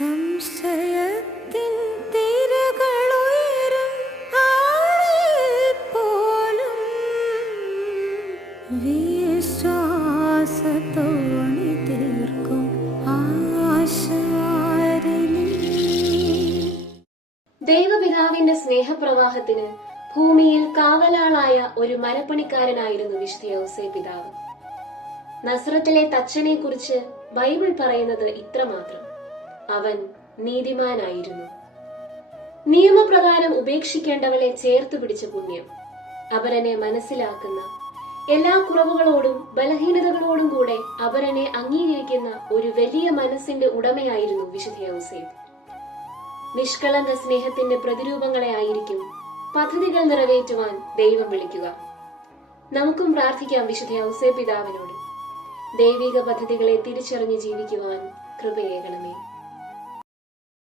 സംശയത്തിൻ തിരകളുയരും ആഴിയിൽ പോലും വിശ്വാസത്തോണി തീർക്കും ആശാരിണി. ദൈവപിതാവിന്റെ സ്നേഹപ്രവാഹത്തിന് ഭൂമിയിൽ കാവലാളായ ഒരു മരപ്പണിക്കാരനായിരുന്നു വിശുദ്ധ യൗസേപ്പ് പിതാവ്. നസ്രത്തിലെ തച്ചനെ കുറിച്ച് ബൈബിൾ പറയുന്നത് ഇത്രമാത്രം: അവൻ നീതിമാനായിരുന്നു. നിയമപ്രകാരം ഉപേക്ഷിക്കേണ്ടവളെ ചേർത്തു പിടിച്ച പുണ്യം, അപരനെ മനസ്സിലാക്കുന്ന, എല്ലാ കുറവുകളോടും ബലഹീനതകളോടും കൂടെ അപരനെ അംഗീകരിക്കുന്ന ഒരു വലിയ മനസ്സിന്റെ ഉടമയായിരുന്നു വിശുദ്ധ യൗസേപ്പ്. നിഷ്കളങ്ക സ്നേഹത്തിന്റെ പ്രതിരൂപങ്ങളെ ആയിരിക്കും പദ്ധതികൾ നിറവേറ്റുവാൻ ദൈവം വിളിക്കുക. നമുക്കും പ്രാർത്ഥിക്കാം വിശുദ്ധ യൗസേപ്പ് പിതാവിനോട്, ദൈവിക പദ്ധതികളെ തിരിച്ചറിഞ്ഞ് ജീവിക്കുവാൻ കൃപയേകണമേ.